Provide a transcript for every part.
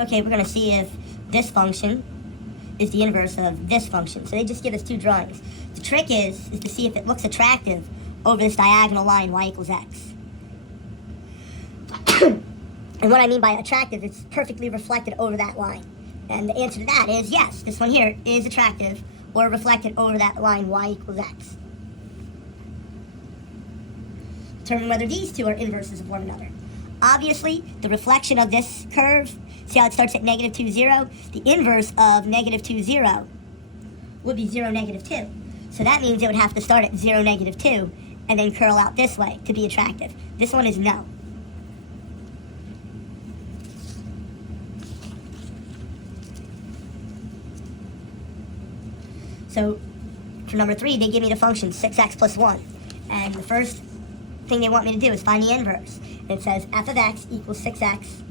Okay, we're going to see if this function is the inverse of this function. So they just give us two drawings. The trick is to see if it looks attractive over this diagonal line, y equals x. And what I mean by attractive, it's perfectly reflected over that line. And the answer to that is yes, this one here is attractive or reflected over that line, y equals x. Determine whether these two are inverses of one another. Obviously, the reflection of this curve, see how it starts at negative 2, 0? The inverse of negative 2, 0 would be 0, negative 2. So that means it would have to start at 0, negative 2 and then curl out this way to be attractive. This one is no. So for number 3, they give me the function 6x plus 1. And the first thing they want me to do is find the inverse. It says f of x equals 6x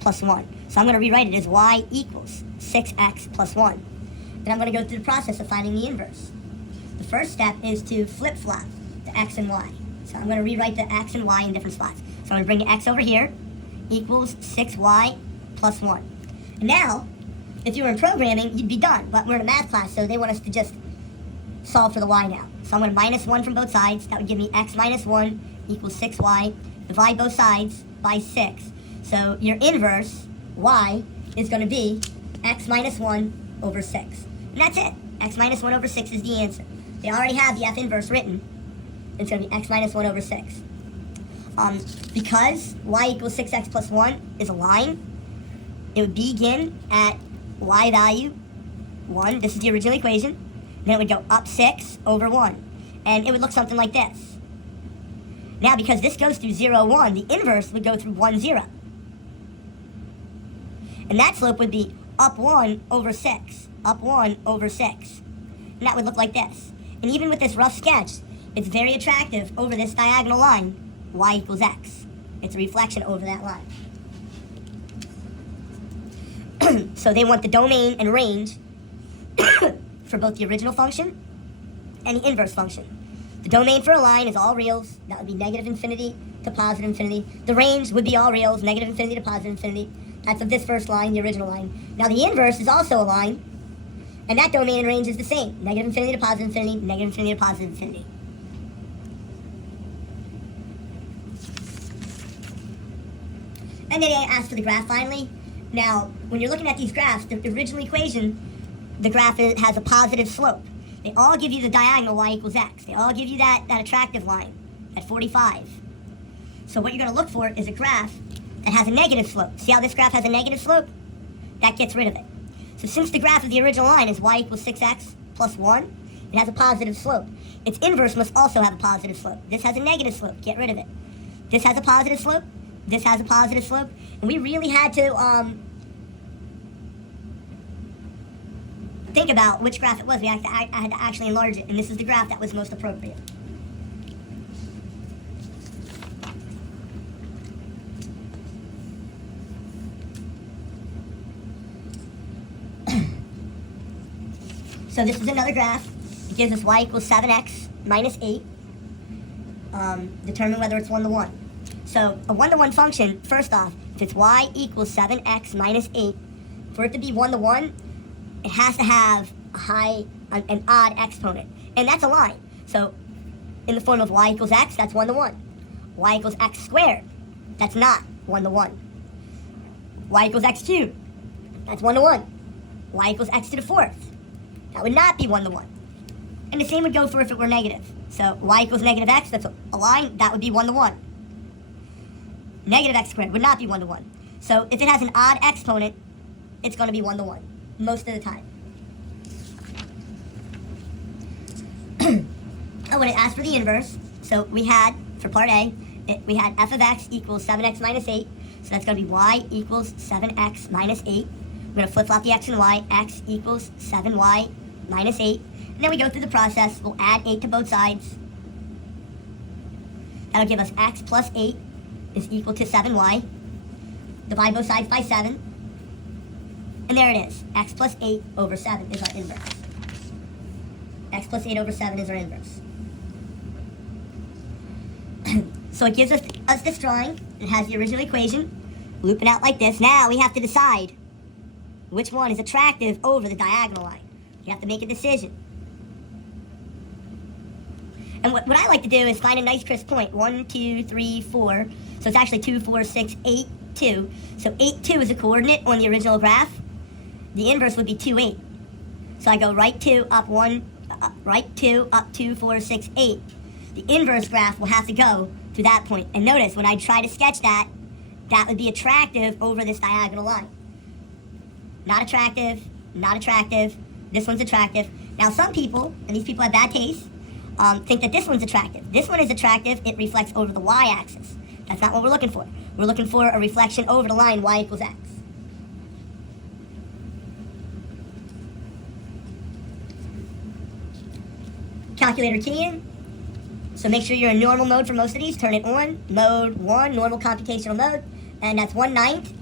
plus 1. So I'm going to rewrite it as y equals 6x plus 1. Then I'm going to go through the process of finding the inverse. The first step is to flip-flop the x and y. So I'm going to rewrite the x and y in different spots. So I'm going to bring the x over here, equals 6y plus 1. And now, if you were in programming, you'd be done. But we're in a math class, so they want us to just solve for the y now. So I'm going to minus 1 from both sides. That would give me x minus 1 equals 6y. Divide both sides by 6. So your inverse, y, is going to be x minus 1 over 6. And that's it. X minus 1 over 6 is the answer. They already have the f inverse written. It's going to be x minus 1 over 6. Because y equals 6x plus 1 is a line, it would begin at y value 1. This is the original equation. Then it would go up 6 over 1. And it would look something like this. Now, because this goes through 0, 1, the inverse would go through 1, 0. And that slope would be up 1 over 6. Up 1 over 6. And that would look like this. And even with this rough sketch, it's very attractive over this diagonal line, y equals x. It's a reflection over that line. So they want the domain and range for both the original function and the inverse function. The domain for a line is all reals. That would be negative infinity to positive infinity. The range would be all reals, negative infinity to positive infinity. That's of this first line, the original line. Now the inverse is also a line, and that domain and range is the same. Negative infinity to positive infinity, negative infinity to positive infinity. And then I asked for the graph finally. Now, when you're looking at these graphs, the original equation, the graph has a positive slope. They all give you the diagonal y equals x. They all give you that attractive line at 45. So what you're going to look for is a graph that has a negative slope. See how this graph has a negative slope? That gets rid of it. So since the graph of the original line is y equals 6x plus 1, it has a positive slope. Its inverse must also have a positive slope. This has a negative slope. Get rid of it. This has a positive slope. This has a positive slope. And we really had to think about which graph it was. I had to actually enlarge it, and this is the graph that was most appropriate. So this is another graph. It gives us y equals 7x minus 8. Determine whether it's 1 to 1. So a 1 to 1 function, first off, if it's y equals 7x minus 8, for it to be 1 to 1, it has to have an odd exponent. And that's a line. So in the form of y equals x, that's 1 to 1. Y equals x squared, that's not 1 to 1. Y equals x cubed, that's 1 to 1. Y equals x to the 4th, that would not be 1 to 1. And the same would go for if it were negative. So y equals negative x, that's a line, that would be 1 to 1. Negative x squared would not be 1 to 1. So if it has an odd exponent, it's going to be 1 to 1, most of the time. I want to ask for the inverse. So we had, for part A, we had f of x equals 7x minus 8. So that's going to be y equals 7x minus 8. We're going to flip-flop the x and y. X equals 7y minus 8. And then we go through the process. We'll add 8 to both sides. That'll give us x plus 8 is equal to 7y. Divide both sides by 7. And there it is. X plus 8 over 7 is our inverse. X plus 8 over 7 is our inverse. So it gives us this drawing. It has the original equation. Loop it out like this. Now we have to decide which one is attractive over the diagonal line. You have to make a decision. And what I like to do is find a nice crisp point. 1, 2, 3, 4. So it's actually 2, 4, 6, 8, 2. So 8, 2 is a coordinate on the original graph. The inverse would be 2, 8. So I go right 2, up 1, right 2, up 2, 4, 6, 8. The inverse graph will have to go to that point. And notice, when I try to sketch that, that would be attractive over this diagonal line. Not attractive, not attractive. This one's attractive. Now some people, and these people have bad taste, think that this one's attractive. This one is attractive. It reflects over the y-axis. That's not what we're looking for. We're looking for a reflection over the line y equals x. Calculator key in. So make sure you're in normal mode for most of these. Turn it on. Mode 1, normal computational mode. And that's 1/9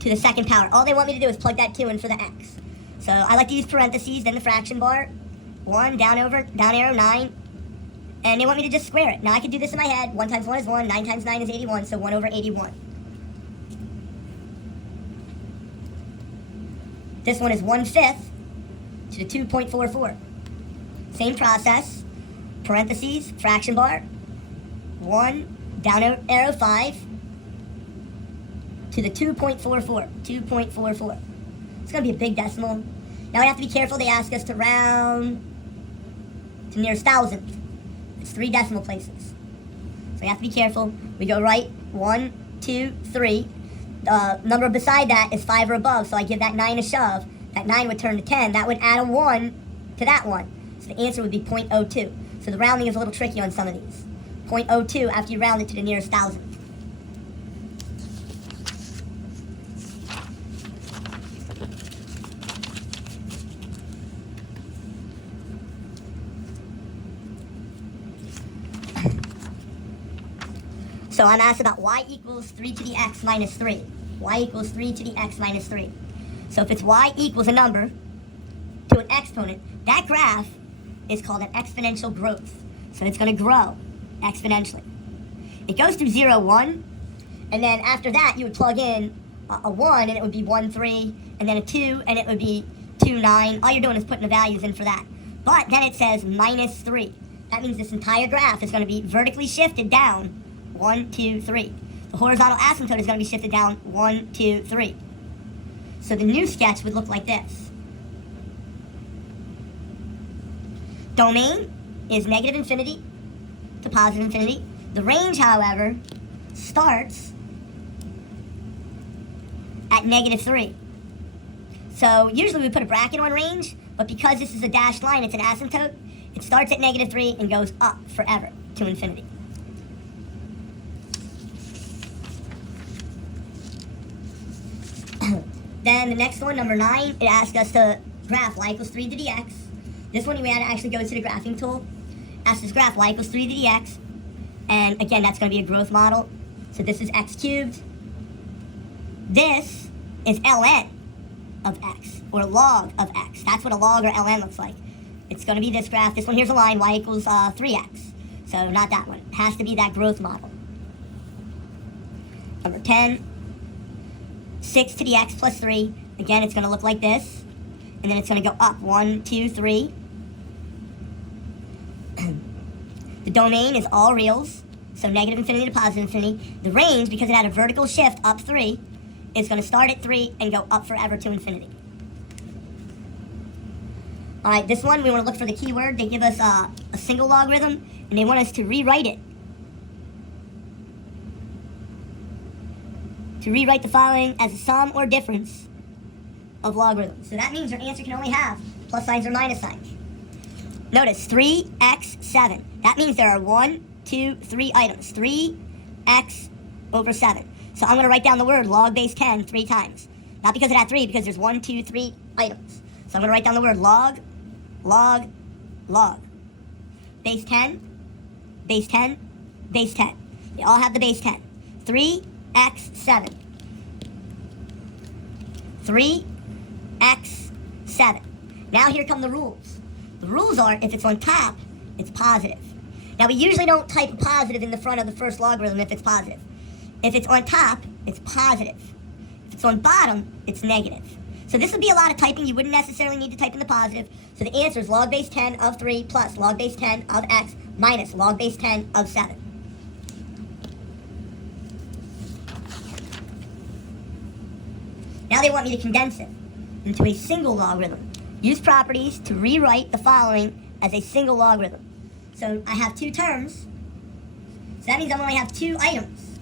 to the second power. All they want me to do is plug that 2 in for the x. So I like to use parentheses, then the fraction bar. 1, down arrow, 9. And they want me to just square it. Now I can do this in my head. 1 times 1 is 1, 9 times 9 is 81, so 1 over 81. This one is 1/5 to the 2.44. Same process. Parentheses, fraction bar. 1, down arrow, 5 to the 2.44. 2.44. It's going to be a big decimal. Now we have to be careful. They ask us to round to nearest thousandth. It's 3 decimal places. So you have to be careful. We go right, 1, 2, 3. The number beside that is 5 or above, so I give that 9 a shove. That 9 would turn to 10. That would add a 1 to that one. So the answer would be 0.02. So the rounding is a little tricky on some of these. 0.02 after you round it to the nearest thousandth. So I'm asked about y equals 3 to the x minus 3. Y equals 3 to the x minus 3. So if it's y equals a number to an exponent, that graph is called an exponential growth. So it's going to grow exponentially. It goes through 0, 1, and then after that you would plug in a 1 and it would be 1, 3, and then a 2 and it would be 2, 9. All you're doing is putting the values in for that. But then it says minus 3. That means this entire graph is going to be vertically shifted down 1, 2, 3. The horizontal asymptote is going to be shifted down 1, 2, 3. So the new sketch would look like this. Domain is negative infinity to positive infinity. The range, however, starts at negative 3. So usually we put a bracket on range, but because this is a dashed line, it's an asymptote, it starts at negative 3 and goes up forever to infinity. Then the next one, number 9, it asks us to graph y equals 3 to the x. This one, we had to actually go to the graphing tool. Asks us graph y equals 3 to the x. And again, that's going to be a growth model. So this is x cubed. This is ln of x, or log of x. That's what a log or ln looks like. It's going to be this graph. This one here's a line, y equals 3x. So not that one. It has to be that growth model. Number 10. 6 to the x plus 3. Again, it's going to look like this. And then it's going to go up. 1, 2, 3. The domain is all reals. So negative infinity to positive infinity. The range, because it had a vertical shift up 3, is going to start at 3 and go up forever to infinity. Alright, this one, we want to look for the keyword. They give us a single logarithm, and they want us to rewrite it. To rewrite the following as a sum or difference of logarithms. So that means your answer can only have plus signs or minus signs. Notice 3x7. That means there are 1, 2, 3 items. 3x over 7. So I'm going to write down the word log base 10 3 times. Not because it had 3, because there's 1, 2, 3 items. So I'm going to write down the word log, log, log. Base 10, base 10, base 10. They all have the base 10. 3x7. 3x7. Now here come the rules. The rules are, if it's on top, it's positive. Now we usually don't type a positive in the front of the first logarithm if it's positive. If it's on top, it's positive. If it's on bottom, it's negative. So this would be a lot of typing. You wouldn't necessarily need to type in the positive. So the answer is log base 10 of 3 plus log base 10 of x minus log base 10 of 7. Now they want me to condense it into a single logarithm. Use properties to rewrite the following as a single logarithm. So I have two terms. So that means I only have two items.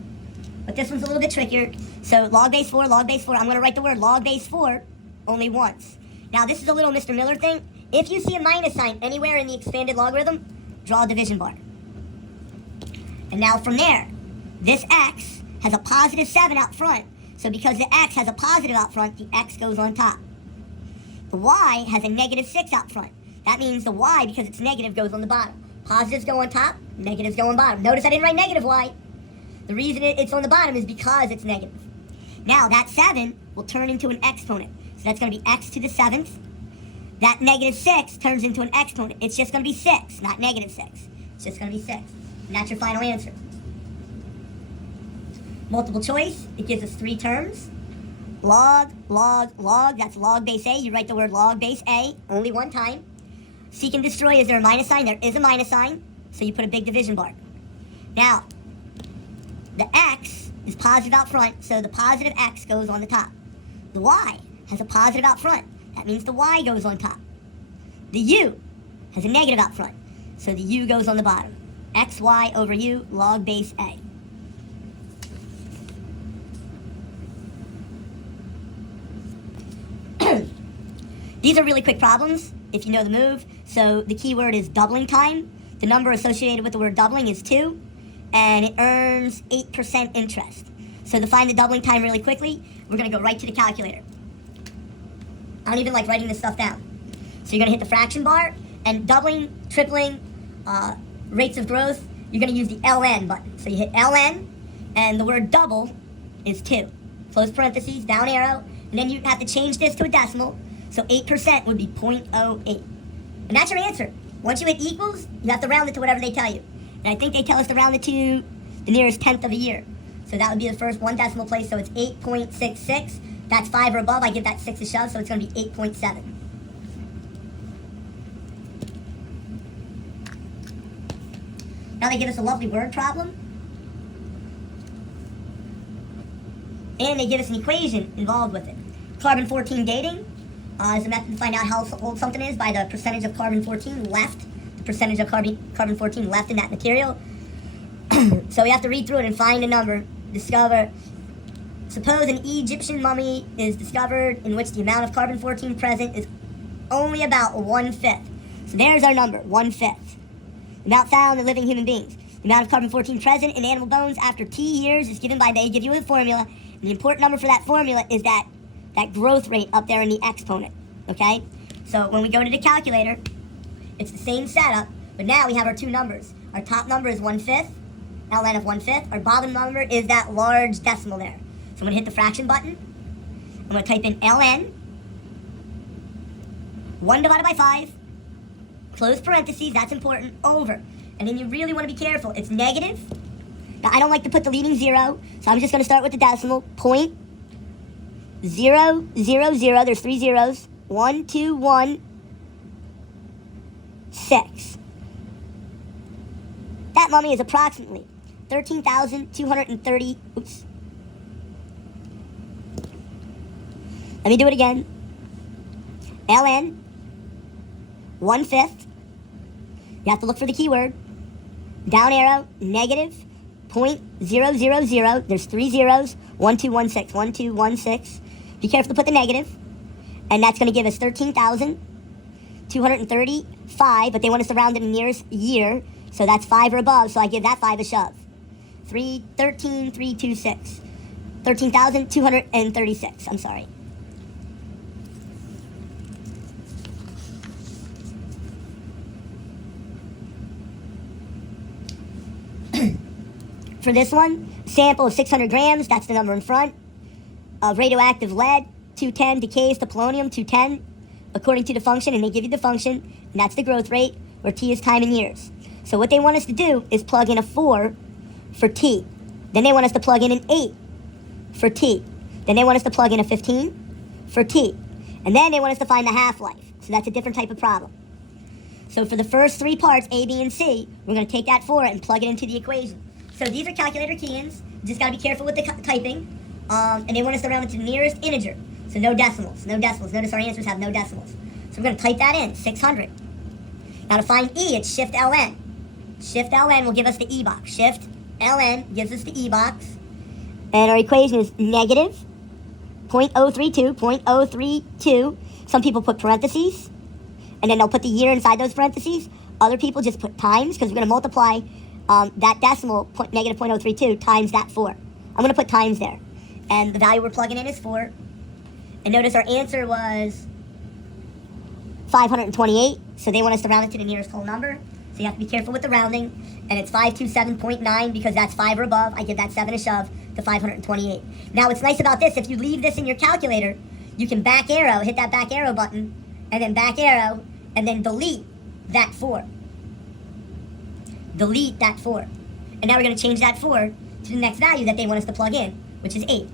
But this one's a little bit trickier. So log base 4, I'm going to write the word log base 4 only once. Now this is a little Mr. Miller thing. If you see a minus sign anywhere in the expanded logarithm, draw a division bar. And now from there, this x has a positive 7 out front. So because the x has a positive out front, the x goes on top. The y has a negative 6 out front. That means the y, because it's negative, goes on the bottom. Positives go on top, negatives go on bottom. Notice I didn't write negative y. The reason it's on the bottom is because it's negative. Now that 7 will turn into an exponent. So that's going to be x to the 7th. That negative 6 turns into an exponent. It's just going to be 6, not negative 6. It's just going to be 6. And that's your final answer. Multiple choice, it gives us 3 terms. Log, that's log base A. You write the word log base A only one time. Seek and destroy, is there a minus sign? There is a minus sign, so you put a big division bar. Now, the x is positive out front, so the positive x goes on the top. The y has a positive out front. That means the y goes on top. The u has a negative out front, so the u goes on the bottom. xy over u, log base A. These are really quick problems if you know the move. So the key word is doubling time. The number associated with the word doubling is 2, and it earns 8% interest. So to find the doubling time really quickly, we're going to go right to the calculator. I don't even like writing this stuff down. So you're going to hit the fraction bar, and doubling, tripling, rates of growth, you're going to use the ln button. So you hit ln, and the word double is 2. Close parentheses, down arrow, and then you have to change this to a decimal. So 8% would be 0.08. And that's your answer. Once you hit equals, you have to round it to whatever they tell you. And I think they tell us to round it to the nearest tenth of a year. So that would be the first one decimal place. So it's 8.66. That's 5 or above. I give that 6 a shove, so it's going to be 8.7. Now they give us a lovely word problem. And they give us an equation involved with it. Carbon-14 dating is a method to find out how old something is by the percentage of carbon-14 left, the percentage of carbon-14 left in that material. So we have to read through it and find a number. Suppose an Egyptian mummy is discovered in which the amount of carbon-14 present is only about 1/5. So there's our number, 1/5. The amount found in living human beings. The amount of carbon-14 present in animal bones after T years is given by, they give you a formula. And the important number for that formula is that growth rate up there in the exponent, okay? So when we go to the calculator, it's the same setup, but now we have our two numbers. Our top number is 1/5, ln of 1/5. Our bottom number is that large decimal there. So I'm going to hit the fraction button. I'm going to type in ln, 1 divided by 5, close parentheses, that's important, over. And then you really want to be careful. It's negative. Now, I don't like to put the leading 0, so I'm just going to start with the decimal, 0.000, there's 3 zeros, 1, 2, 1, 6. That mummy is approximately 13,230, oops. Let me do it again. ln, 1/5. You have to look for the keyword. Down arrow, negative, 0.000. There's 3 zeros, 1216, 1216. Be careful to put the negative. And that's going to give us 13,235, but they want us to round it in nearest year. So that's 5 or above, so I give that 5 a shove. 13,326. 13,236, I'm sorry. For this one, sample of 600 grams, that's the number in front, of radioactive lead, 210 decays to polonium, 210, according to the function, and they give you the function, and that's the growth rate, where T is time in years. So what they want us to do is plug in a 4 for T. Then they want us to plug in an 8 for T. Then they want us to plug in a 15 for T. And then they want us to find the half-life. So that's a different type of problem. So for the first three parts, A, B, and C, we're going to take that 4 and plug it into the equation. So these are calculator key-ins. You just got to be careful with the typing. And they want us to round it to the nearest integer. So no decimals, no decimals. Notice our answers have no decimals. So we're going to type that in, 600. Now to find E, it's Shift LN. Shift LN will give us the E box. Shift LN gives us the E box. And our equation is negative 0.032, 0.032. Some people put parentheses, and then they'll put the year inside those parentheses. Other people just put times, because we're going to multiply that decimal, negative 0.032, times that 4. I'm going to put times there. And the value we're plugging in is 4. And notice our answer was 528, so they want us to round it to the nearest whole number. So you have to be careful with the rounding. And it's 527.9 because that's 5 or above. I give that 7 a shove to 528. Now what's nice about this, if you leave this in your calculator, you can back arrow, hit that back arrow button, and then back arrow, and then delete that 4. Delete that 4. And now we're going to change that 4 to the next value that they want us to plug in, which is 8.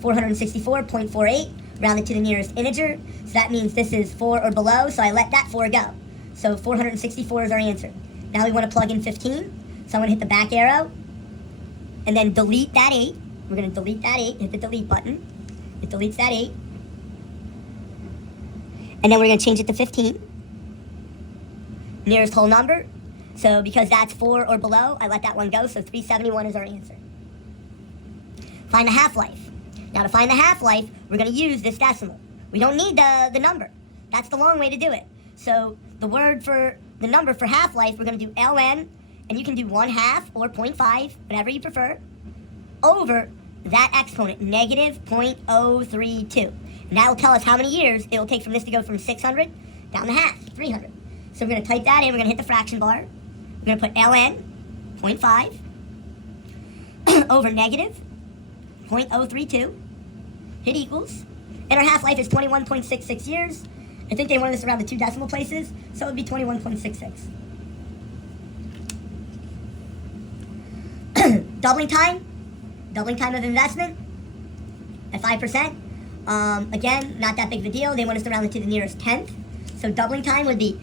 464.48, rounded to the nearest integer. So that means this is 4 or below, so I let that 4 go. So 464 is our answer. Now we want to plug in 15. So I'm going to hit the back arrow, and then delete that 8. We're going to delete that 8, hit the delete button. It deletes that 8. And then we're going to change it to 15. Nearest whole number. So because that's 4 or below, I let that one go, so 371 is our answer. Find the half-life. Now to find the half-life, we're going to use this decimal. We don't need the number. That's the long way to do it. So the word for the number for half-life, we're going to do ln, and you can do 1/2 or 0.5, whatever you prefer, over that exponent, negative 0.032. And that will tell us how many years it will take from this to go from 600 down to half, 300. So we're going to type that in. We're going to hit the fraction bar. We're going to put ln 0.5 over negative 0.032. Hit equals. And our half-life is 21.66 years. I think they wanted us around the 2 decimal places, so it would be 21.66. Doubling time of investment at 5%. Again, not that big of a deal. They want us to round it to the nearest tenth. So doubling time would be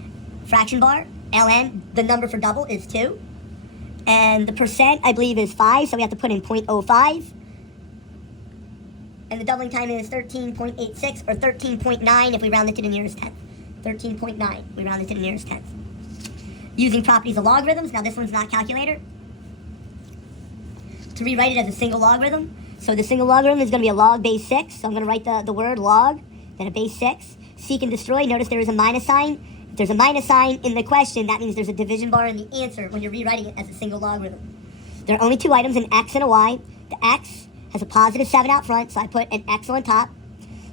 fraction bar, ln, the number for double is 2. And the percent, I believe, is 5, so we have to put in 0.05. And the doubling time is 13.86 or 13.9 if we round it to the nearest tenth. 13.9, we round it to the nearest tenth. Using properties of logarithms, now this one's not calculator. To rewrite it as a single logarithm, so the single logarithm is going to be a log base 6, so I'm going to write the word log, then a base 6. Seek and destroy, notice there is a minus sign. If there's a minus sign in the question, that means there's a division bar in the answer when you're rewriting it as a single logarithm. There are only 2 items, an x and a y. The x has a positive 7 out front, so I put an x on top.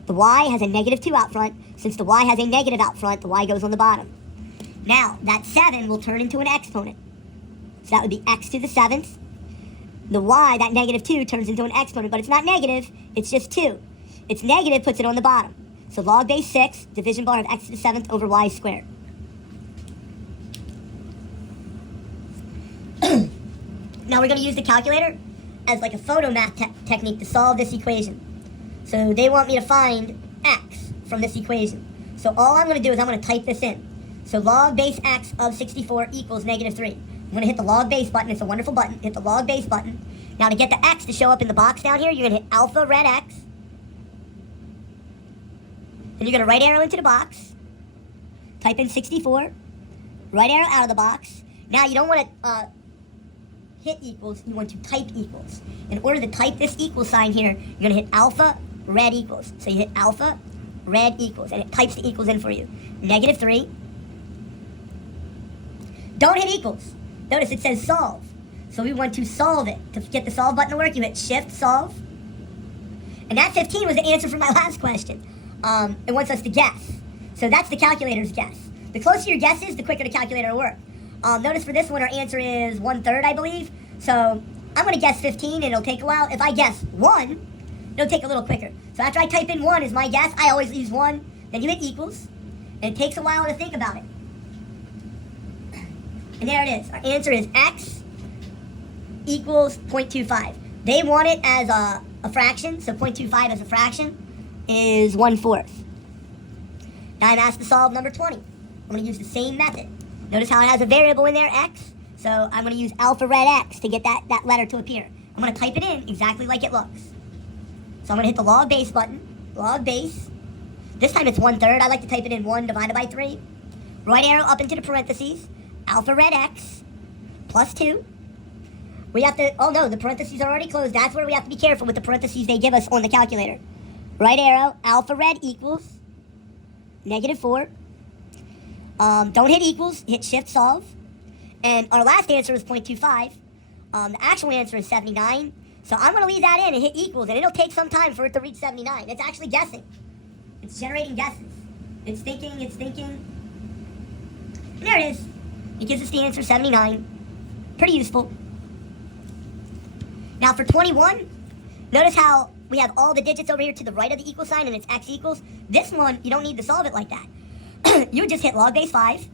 The y has a negative 2 out front. Since the y has a negative out front, the y goes on the bottom. Now, that 7 will turn into an exponent. So that would be x to the 7th. The y, that negative 2, turns into an exponent, but it's not negative, it's just 2. It's negative, puts it on the bottom. So log base 6, division bar of x to the 7th over y squared. Now we're going to use the calculator as like a photo math technique to solve this equation. So they want me to find x from this equation. So all I'm going to do is I'm going to type this in. So log base x of 64 equals negative 3. I'm going to hit the log base button. It's a wonderful button. Hit the log base button. Now to get the x to show up in the box down here, you're going to hit alpha red x. Then you're going to right arrow into the box. Type in 64. Right arrow out of the box. Now you don't want to hit equals. You want to type equals. In order to type this equal sign here, you're going to hit alpha red equals. So you hit alpha red equals. And it types the equals in for you. Negative 3. Don't hit equals. Notice it says solve. So we want to solve it. To get the solve button to work, you hit shift solve. And that 15 was the answer for my last question. It wants us to guess. So that's the calculator's guess. The closer your guess is, the quicker the calculator will work. Notice for this one, our answer is 1/3, I believe. So I'm going to guess 15, and it'll take a while. If I guess 1, it'll take a little quicker. So after I type in 1 is my guess, I always use 1. Then you hit equals, and it takes a while to think about it. And there it is. Our answer is x equals 0.25. They want it as a fraction, so 0.25 as a fraction is 1/4. Now I'm asked to solve number 20. I'm going to use the same method. Notice how it has a variable in there, x. So I'm going to use alpha red x to get that letter to appear. I'm going to type it in exactly like it looks. So I'm going to hit the log base button. Log base. This time it's 1/3. I like to type it in 1 divided by 3. Right arrow up into the parentheses. Alpha red x plus 2. We have to, oh no, the parentheses are already closed. That's where we have to be careful with the parentheses they give us on the calculator. Right arrow, alpha red equals -4. Don't hit equals, hit shift solve. And our last answer is 0.25. The actual answer is 79. So I'm going to leave that in and hit equals, and it'll take some time for it to reach 79. It's actually guessing. It's generating guesses. It's thinking. And there it is. It gives us the answer 79. Pretty useful. Now for 21, notice how we have all the digits over here to the right of the equal sign and it's x equals. This one, you don't need to solve it like that. You would just hit log base 5.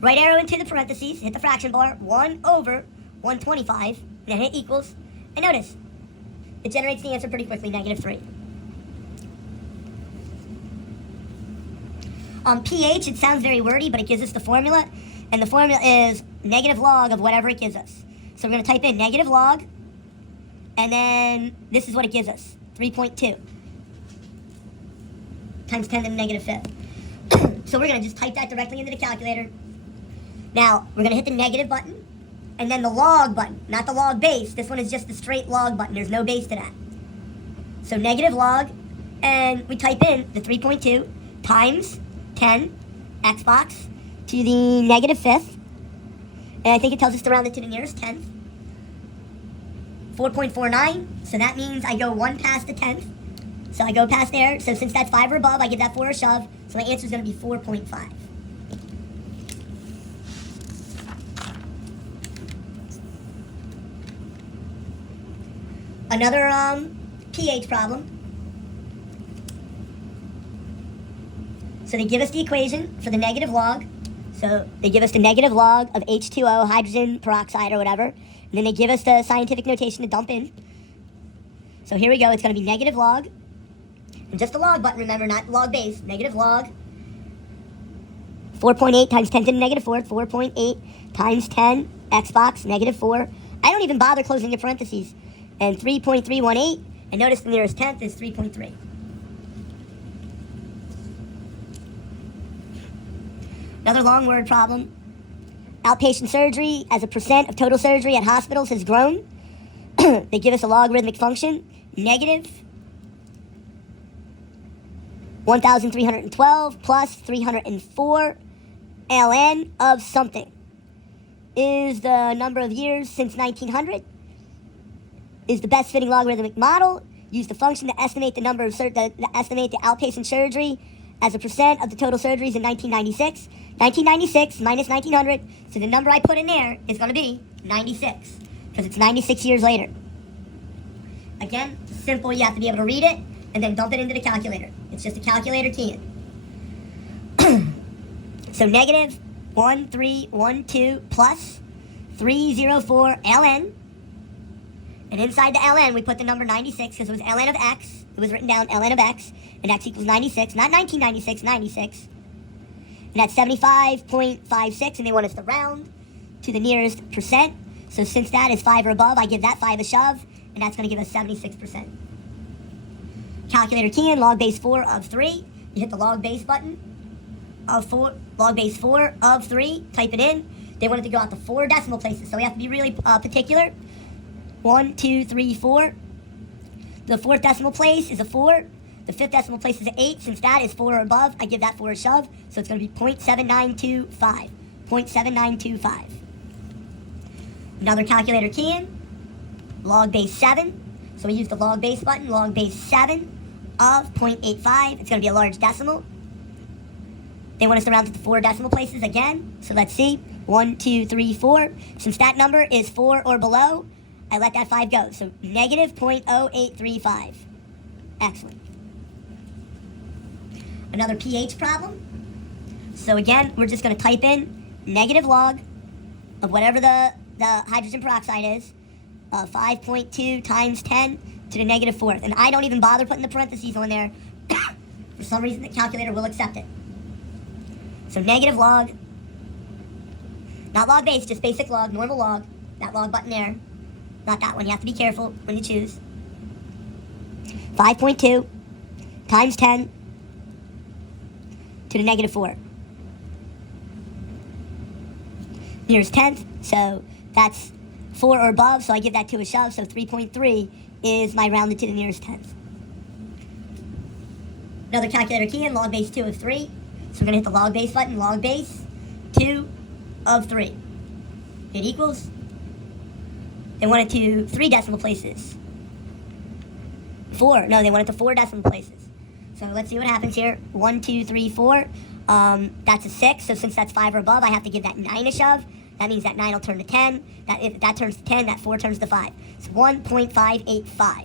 Right arrow into the parentheses, hit the fraction bar, 1 over 125, and then hit equals. And notice, it generates the answer pretty quickly, -3. pH, it sounds very wordy, but it gives us the formula. And the formula is negative log of whatever it gives us. So we're going to type in negative log, and then this is what it gives us, 3.2 times 10 to the -5. So we're going to just type that directly into the calculator. Now, we're going to hit the negative button, and then the log button, not the log base. This one is just the straight log button. There's no base to that. So negative log, and we type in the 3.2 times 10 x box to the -5th, and I think it tells us to round it to the nearest 10th. 4.49, so that means I go 1 past the 10th. So I go past there, so since that's 5 or above, I give that 4 a shove, so my answer is going to be 4.5. Another pH problem. So they give us the equation for the negative log. So they give us the negative log of H2O, hydrogen peroxide or whatever. And then they give us the scientific notation to dump in. So here we go. It's going to be negative log. And just the log button, remember, not log base. Negative log. 4.8 times 10 to the -4. 4.8 times 10 x box, -4. I don't even bother closing the parentheses. And 3.318. And notice the nearest 10th is 3.3. Another long word problem. Outpatient surgery as a percent of total surgery at hospitals has grown. They give us a logarithmic function. Negative 1,312 plus 304 ln of something. Is the number of years since 1900. Is the best fitting logarithmic model. Use the function to estimate the number of estimate the outpatient surgery as a percent of the total surgeries in 1996. 1996 minus 1900, so the number I put in there is going to be 96, because it's 96 years later. Again, simple, you have to be able to read it, and then dump it into the calculator. It's just a calculator key in. So negative 1312 plus 304 ln, and inside the ln we put the number 96, because it was ln of x, it was written down ln of x, and x equals 96, not 1996, 96. And that's 75.56, and they want us to round to the nearest percent. So since that is 5 or above, I give that 5 a shove, and that's going to give us 76%. Calculator key in, log base 4 of 3. You hit the log base button of 4, log base 4 of 3, type it in. They want it to go out to 4 decimal places, so we have to be really particular. 1, 2, 3, 4. The 4th decimal place is a 4. The 5th decimal place is an 8. Since that is 4 or above, I give that 4 a shove. So it's going to be 0.7925. 0.7925. Another calculator key in. Log base 7. So we use the log base button. Log base 7 of 0.85. It's going to be a large decimal. They want us to round it to 4 decimal places again. So let's see. 1, 2, 3, 4. Since that number is 4 or below, I let that 5 go. So negative 0.0835. Excellent. Another pH problem. So again, we're just going to type in negative log of whatever the hydrogen peroxide is, 5.2 times 10 to the negative fourth. And I don't even bother putting the parentheses on there. For some reason, the calculator will accept it. So negative log, not log base, just basic log, normal log, that log button there. Not that one, you have to be careful when you choose. 5.2 times 10 to the negative 4. Nearest tenth, so that's 4 or above, so I give that 2 a shove, so 3.3 is my rounded to the nearest tenth. Another calculator key in, log base 2 of 3. So we're going to hit the log base button, log base 2 of 3. Hit equals. They want it to 3 decimal places. 4, no, they want it to 4 decimal places. So let's see what happens here. 1, 2, 3, 4. That's a 6, so since that's 5 or above, I have to give that 9 a shove. That means that 9 will turn to 10. If that turns to 10, that 4 turns to 5. It's 1.585.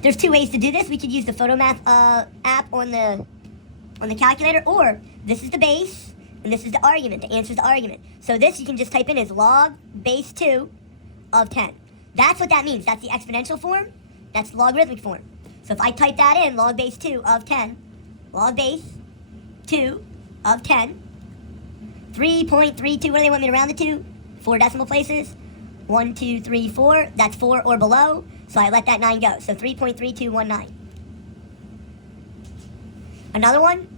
There's 2 ways to do this. We could use the PhotoMath app on the calculator, or this is the base, and this is the argument, the answer is the argument. So this you can just type in as log base 2 of 10. That's what that means. That's the exponential form. That's the logarithmic form. So if I type that in, log base 2 of 10, log base 2 of 10, 3.32, what do they want me to round it to? 4 decimal places. 1, 2, 3, 4. That's 4 or below, so I let that 9 go. So 3.3219. Another one.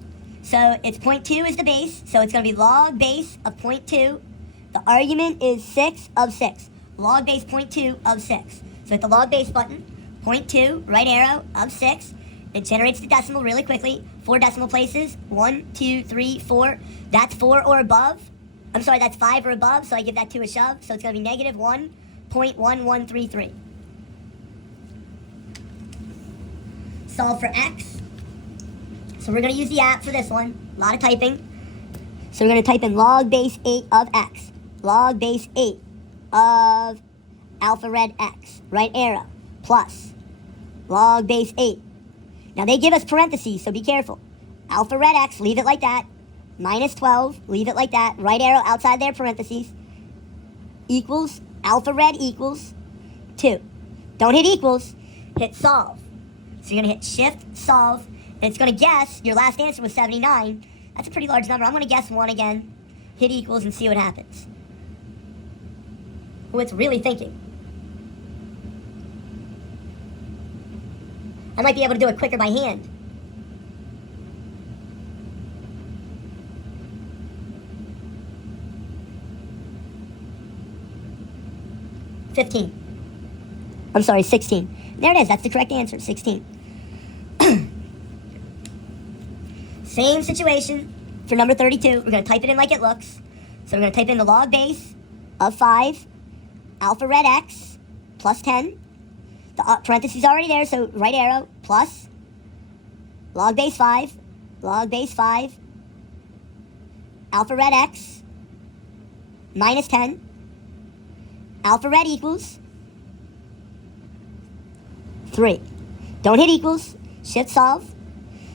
So it's 0.2 is the base, so it's going to be log base of 0.2. The argument is 6 of 6. Log base 0.2 of 6. So hit the log base button, 0.2, right arrow, of 6. It generates the decimal really quickly. 4 decimal places. 1, 2, 3, 4. That's 4 or above. I'm sorry, that's 5 or above, so I give that 2 a shove. So it's going to be negative 1.1133. Solve for x. So we're going to use the app for this one. A lot of typing. So we're going to type in log base 8 of x. Log base 8 of alpha red x. Right arrow. Plus. Log base 8. Now they give us parentheses, so be careful. Alpha red x, leave it like that. Minus 12, leave it like that. Right arrow outside their parentheses. Equals, alpha red equals 2. Don't hit equals, hit solve. So you're going to hit shift, solve, and it's going to guess, your last answer was 79. That's a pretty large number. I'm going to guess 1 again. Hit equals and see what happens. Oh, it's really thinking. I might be able to do it quicker by hand. I'm sorry, 16. There it is. That's the correct answer, 16. Same situation for number 32. We're going to type it in like it looks. So we're going to type in the log base of 5, alpha red x, plus 10. The parentheses are already there, so right arrow, plus, log base 5, alpha red x, minus 10, alpha red equals 3. Don't hit equals, shift solve.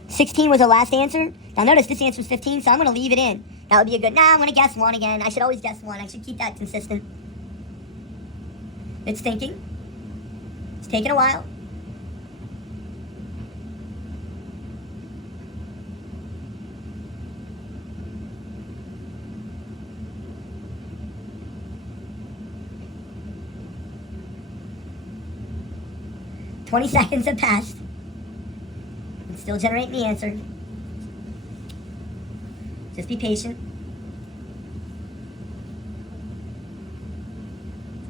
16 was the last answer. Now notice this answer is 15, so I'm going to leave it in. That would be a good, I'm going to guess 1 again. I should always guess 1. I should keep that consistent. It's thinking. It's taking a while. "20 seconds have passed. It's still generating the answer. Just be patient.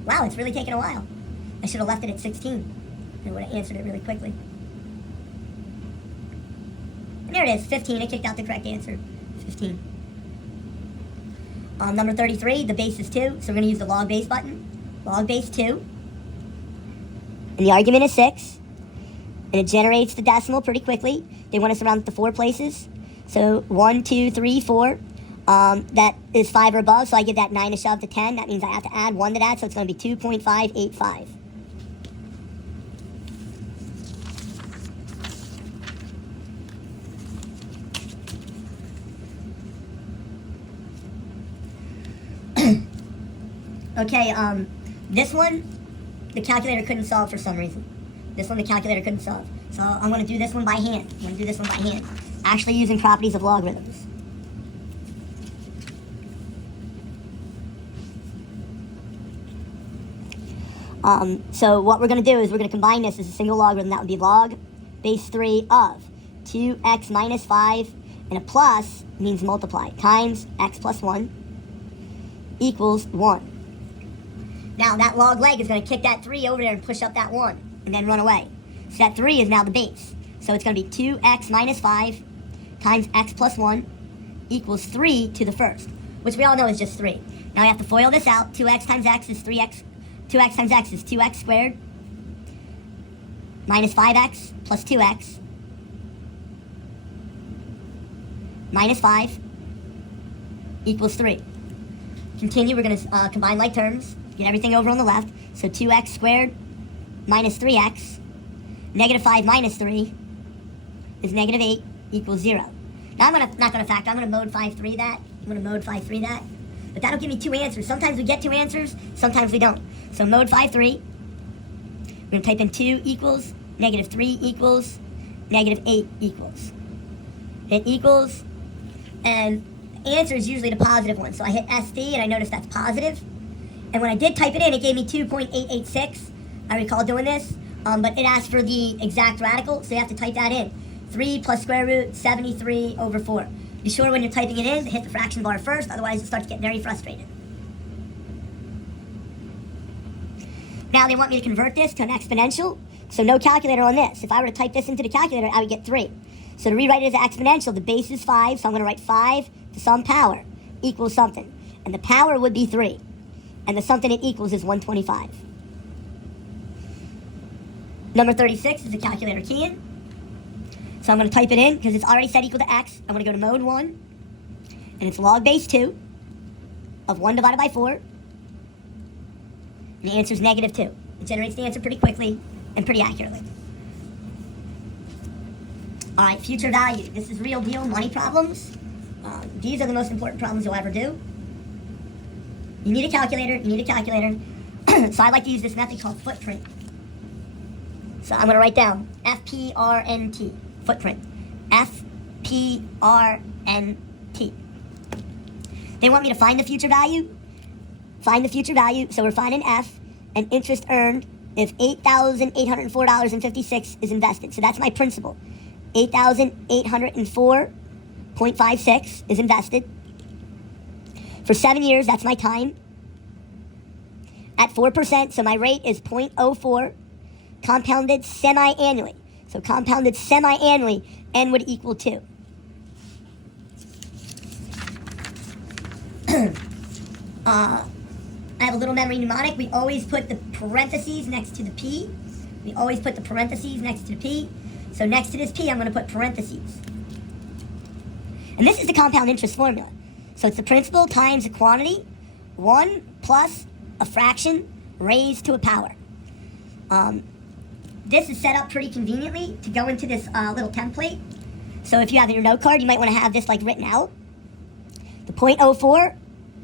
Wow, it's really taking a while. I should have left it at 16. I would have answered it really quickly. And there it is, 15. It kicked out the correct answer. 15. Number 33, the base is 2, so we're going to use the log base button. Log base 2. And the argument is 6. And it generates the decimal pretty quickly. They want us to round it to 4 places. So 1, 2, 3, 4. That is 5 or above, so I give that 9 a shove to 10. That means I have to add 1 to that, so it's going to be 2.585. Okay, this one, the calculator couldn't solve for some reason. This one, the calculator couldn't solve. So I'm going to do this one by hand. I'm going to do this one by hand. Actually using properties of logarithms. So what we're going to do is we're going to combine this as a single logarithm. That would be log base 3 of 2x minus 5, and a plus means multiply, times x plus 1 equals 1. Now that log leg is going to kick that 3 over there and push up that 1, and then run away. So that 3 is now the base. So it's going to be 2x minus 5 times x plus 1 equals 3 to the first, which we all know is just 3. Now we have to FOIL this out. 2x times x is 3x. 2x times x is 2x squared minus 5x plus 2x minus 5 equals 3. Continue, we're going to combine like terms, get everything over on the left. So 2x squared minus 3x, negative 5 minus 3 is negative 8 equals 0. Now I'm not going to factor, I'm going to mode 5-3 that. I'm going to mode 5-3 that. But that'll give me two answers. Sometimes we get two answers, sometimes we don't. So mode 5-3, we're going to type in 2 equals, negative 3 equals, negative 8 equals. It equals, and answer is usually the positive one. So I hit SD and I notice that's positive. And when I did type it in, it gave me 2.886. I recall doing this, but it asked for the exact radical, so you have to type that in. 3 plus square root 73 over 4. Be sure when you're typing it in to hit the fraction bar first, otherwise it starts to get very frustrated. Now they want me to convert this to an exponential, so no calculator on this. If I were to type this into the calculator, I would get 3. So to rewrite it as an exponential, the base is 5, so I'm going to write 5 to some power equals something. And the power would be 3. And the something it equals is 125. Number 36 is the calculator key in. So I'm going to type it in, because it's already set equal to x. I'm going to go to mode 1, and it's log base 2 of 1 divided by 4. And the answer is negative 2. It generates the answer pretty quickly and pretty accurately. All right, future value. This is real deal money problems. These are the most important problems you'll ever do. You need a calculator. You need a calculator. So I like to use this method called footprint. So I'm going to write down FPRNT. Footprint. FPRNT. They want me to find the future value. Find the future value. So we're finding F, and interest earned if $8,804.56 is invested. So that's my principal. 8,804.56 is invested. For 7 years, that's my time. At 4%, so my rate is 0.04, compounded semi-annually. So compounded semi-annually, n would equal 2. I have a little memory mnemonic. We always put the parentheses next to the p. We always put the parentheses next to the p. So next to this p, I'm going to put parentheses. And this is the compound interest formula. So it's the principal times the quantity, 1 plus a fraction raised to a power. This is set up pretty conveniently to go into this little template. So if you have your note card, you might want to have this like written out. The 0.04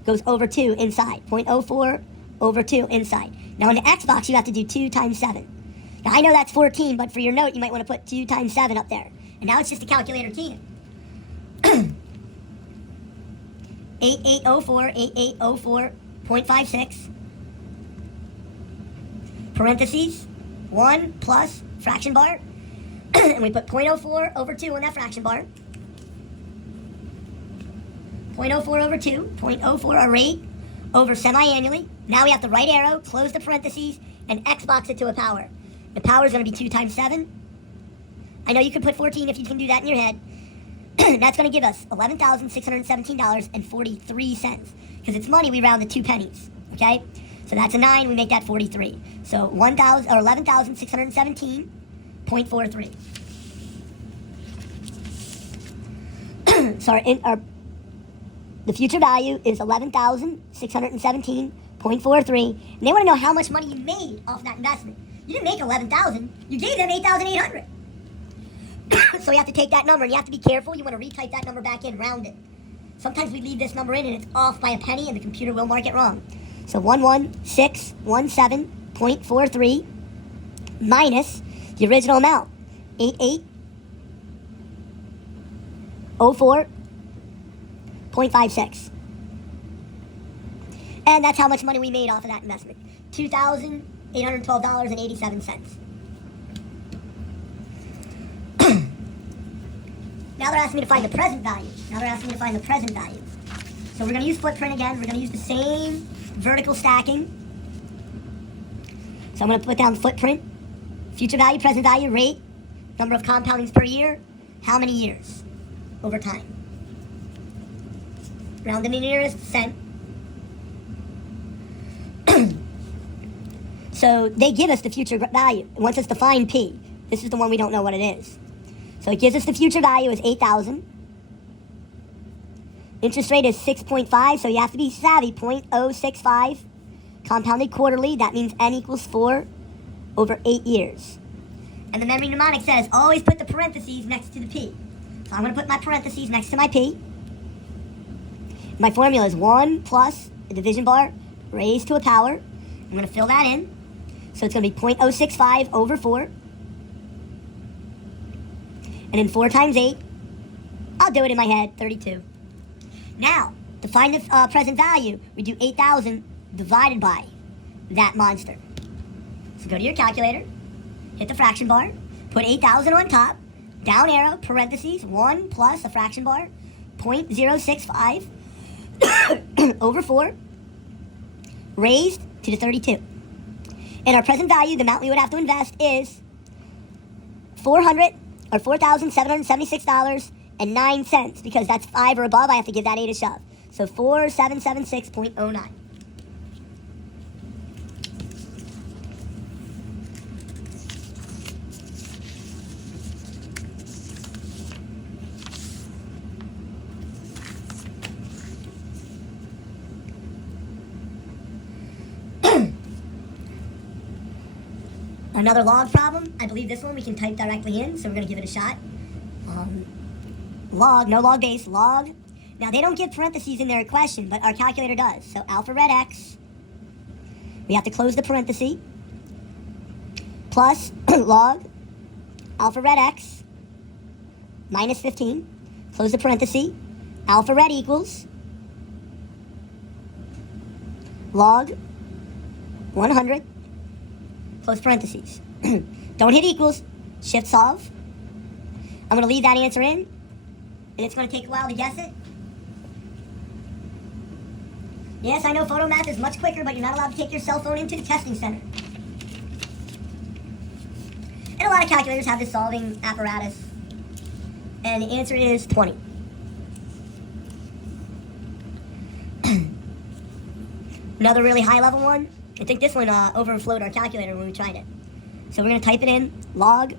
goes over 2 inside. 0.04 over 2 inside. Now in the X box, you have to do 2 times 7. Now I know that's 14, but for your note, you might want to put 2 times 7 up there. And now it's just a calculator key. 8804.56. Parentheses. 1 plus fraction bar. And we put 0.04 over 2 on that fraction bar. 0.04 over 2. 0.04 our rate over semi-annually. Now we have the right arrow, close the parentheses, and X box it to a power. The power is going to be 2 times 7. I know you can put 14 if you can do that in your head. That's going to give us $11,617.43. Because it's money, we round to 2 pennies. Okay? So that's a 9, we make that 43. So 11,617.43. So the future value is 11,617.43. And they want to know how much money you made off that investment. You didn't make 11,000. You gave them 8,800. So you have to take that number, and you have to be careful. You want to retype that number back in, round it. Sometimes we leave this number in, and it's off by a penny, and the computer will mark it wrong. So 11617.43 minus the original amount, 8804.56. And that's how much money we made off of that investment. $2,812.87. Now they're asking me to find the present value. So we're going to use footprint again. We're going to use the same vertical stacking. So I'm going to put down footprint, future value, present value, rate, number of compoundings per year, how many years over time. Round to the nearest cent. So they give us the future value. It wants us to find P. This is the one we don't know what it is. So it gives us the future value is 8,000. Interest rate is 6.5, so you have to be savvy, 0.065. Compounded quarterly, that means N equals 4 over 8 years. And the memory mnemonic says, always put the parentheses next to the P. So I'm going to put my parentheses next to my P. My formula is 1 plus the division bar raised to a power. I'm going to fill that in. So it's going to be 0.065 over 4. And then 4 times 8, I'll do it in my head, 32. Now, to find the present value, we do 8,000 divided by that monster. So go to your calculator, hit the fraction bar, put 8,000 on top, down arrow, parentheses, 1 plus a fraction bar, 0.065 over 4, raised to the 32. And our present value, the amount we would have to invest is $4,776.09, because that's 5 or above, I have to give that 8 a shove. So 4776.09. Another log problem. I believe this one we can type directly in, so we're going to give it a shot. Log, no log base, log. Now, they don't give parentheses in their question, but our calculator does. So alpha red x, we have to close the parenthesis, plus log alpha red x minus 15, close the parenthesis, alpha red equals log 100, close parentheses. Don't hit equals, shift solve. I'm going to leave that answer in, and it's going to take a while to guess it. Yes, I know photo math is much quicker, but you're not allowed to take your cell phone into the testing center. And a lot of calculators have this solving apparatus. And the answer is 20. Another really high level one. I think this one overflowed our calculator when we tried it. So we're going to type it in, log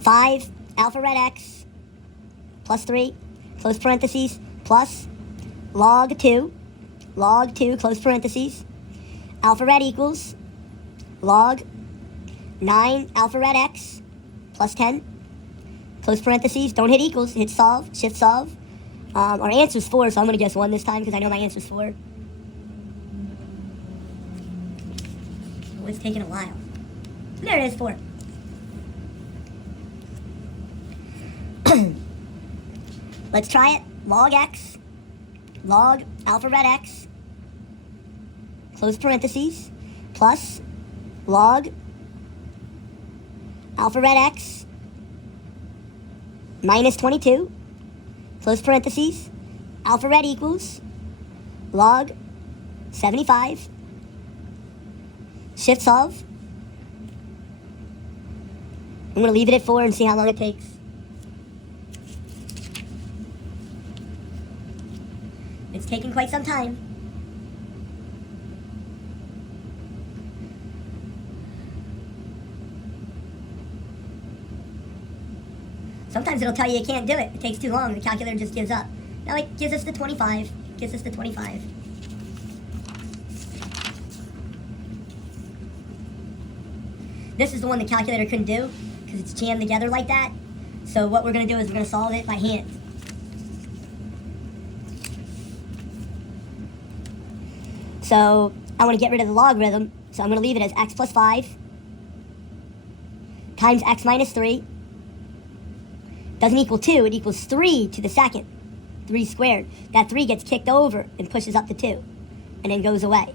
5 alpha red x plus 3, close parentheses, plus log 2, close parentheses, alpha red equals log 9 alpha red x plus 10, close parentheses, don't hit equals, hit solve, shift solve. Our answer is 4, so I'm going to guess 1 this time because I know my answer is 4. Oh, it's taking a while. There it is, 4. Let's try it. Log x, log alpha red x, close parentheses, plus log alpha red x minus 22, close parentheses, alpha red equals log 75, shift solve. I'm going to leave it at 4 and see how long it takes. It's taking quite some time. Sometimes it'll tell you you can't do it. It takes too long. The calculator just gives up. Now it gives us the 25. Gives us the 25. This is the one the calculator couldn't do because it's jammed together like that. So what we're going to do is we're going to solve it by hand. So I want to get rid of the logarithm, so I'm going to leave it as x plus 5 times x minus 3 doesn't equal 2, it equals 3 to the second, 3 squared. That 3 gets kicked over and pushes up to 2, and then goes away.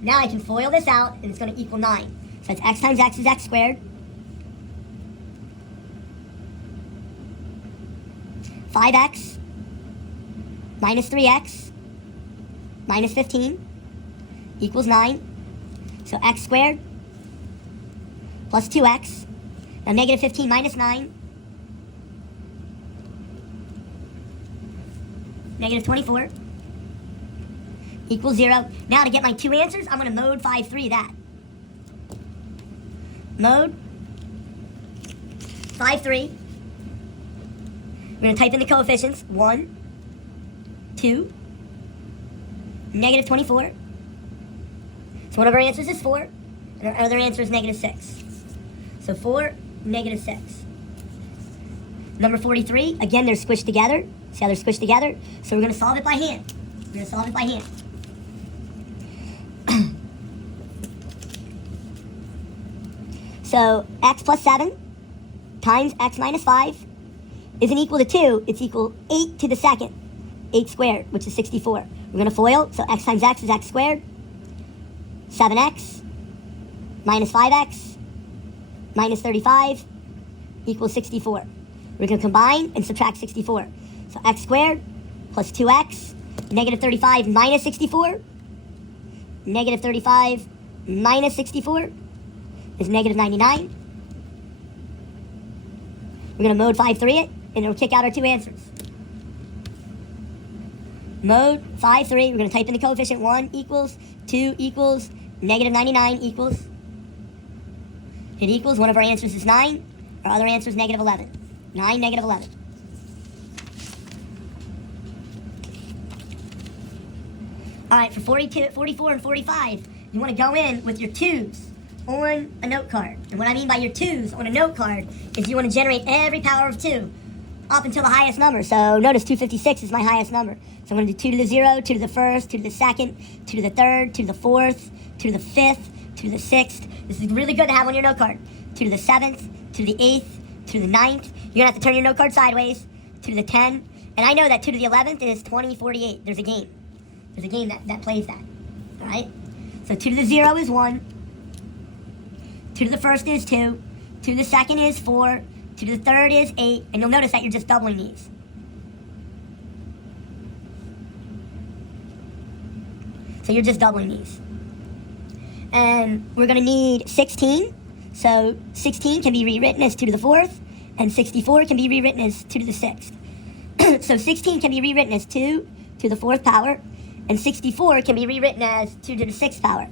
Now I can FOIL this out, and it's going to equal 9. So it's x times x is x squared. 5x minus 3x minus 15 equals 9. So x squared plus 2x. Now negative 15 minus 9. Negative 24 equals 0. Now to get my two answers, I'm going to mode 5-3 that. Mode 5-3. We're going to type in the coefficients. 1, 2, negative 24. So one of our answers is 4, and our other answer is negative 6. So 4, negative 6. Number 43, again, they're squished together. See how they're squished together? So we're going to solve it by hand. We're going to solve it by hand. So x plus 7 times x minus 5 isn't equal to 2. It's equal 8 to the second. 8 squared, which is 64. We're going to FOIL. So x times x is x squared. 7x minus 5x minus 35 equals 64. We're going to combine and subtract 64. So x squared plus 2x, negative 35 minus 64. Negative 35 minus 64 is negative 99. We're going to mode 5-3 it, and it'll kick out our two answers. Mode 5-3, we're going to type in the coefficient. 1 equals, 2 equals, negative 99 equals. It equals, one of our answers is 9. Our other answer is negative 11. 9, negative 11. All right, for 42, 44, and 45, you want to go in with your 2's on a note card. And what I mean by your 2's on a note card is you want to generate every power of 2 up until the highest number. So notice 256 is my highest number. So I'm going to do 2 to the 0, 2 to the 1st, 2 to the 2nd, 2 to the 3rd, 2 to the 4th, 2 to the 5th, 2 to the 6th. This is really good to have on your note card. 2 to the 7th, 2 to the 8th, 2 to the 9th. You're going to have to turn your note card sideways. 2 to the 10. And I know that 2 to the 11th is 2048. There's a game. There's a game that plays that. All right? So 2 to the 0 is 1. 2 to the 1st is 2. 2 to the 2nd is 4. 2 to the 3rd is 8. And you'll notice that you're just doubling these. So you're just doubling these. And we're going to need 16. So 16 can be rewritten as 2 to the 4th. And 64 can be rewritten as 2 to the 6th. So 16 can be rewritten as 2 to the 4th power. And 64 can be rewritten as 2 to the 6th power.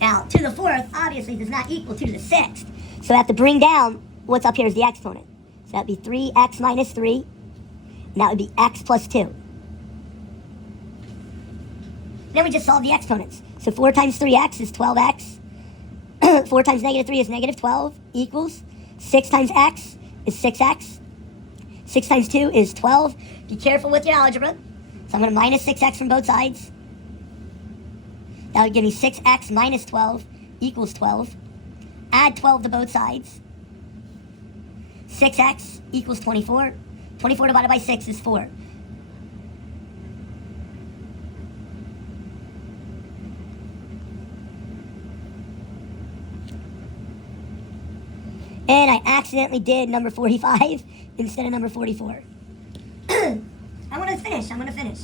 Now, 2 to the 4th obviously does not equal 2 to the 6th. So I have to bring down what's up here as the exponent. So that would be 3x minus 3. And that would be x plus 2. Then we just solve the exponents. So 4 times 3x is 12x. 4 times negative 3 is negative 12 equals 6 times x is 6x. 6 times 2 is 12. Be careful with your algebra. So I'm going to minus 6x from both sides. That would give me 6x minus 12 equals 12. Add 12 to both sides. 6x equals 24. 24 divided by 6 is 4. And I accidentally did number 45 instead of number 44. I'm going to finish.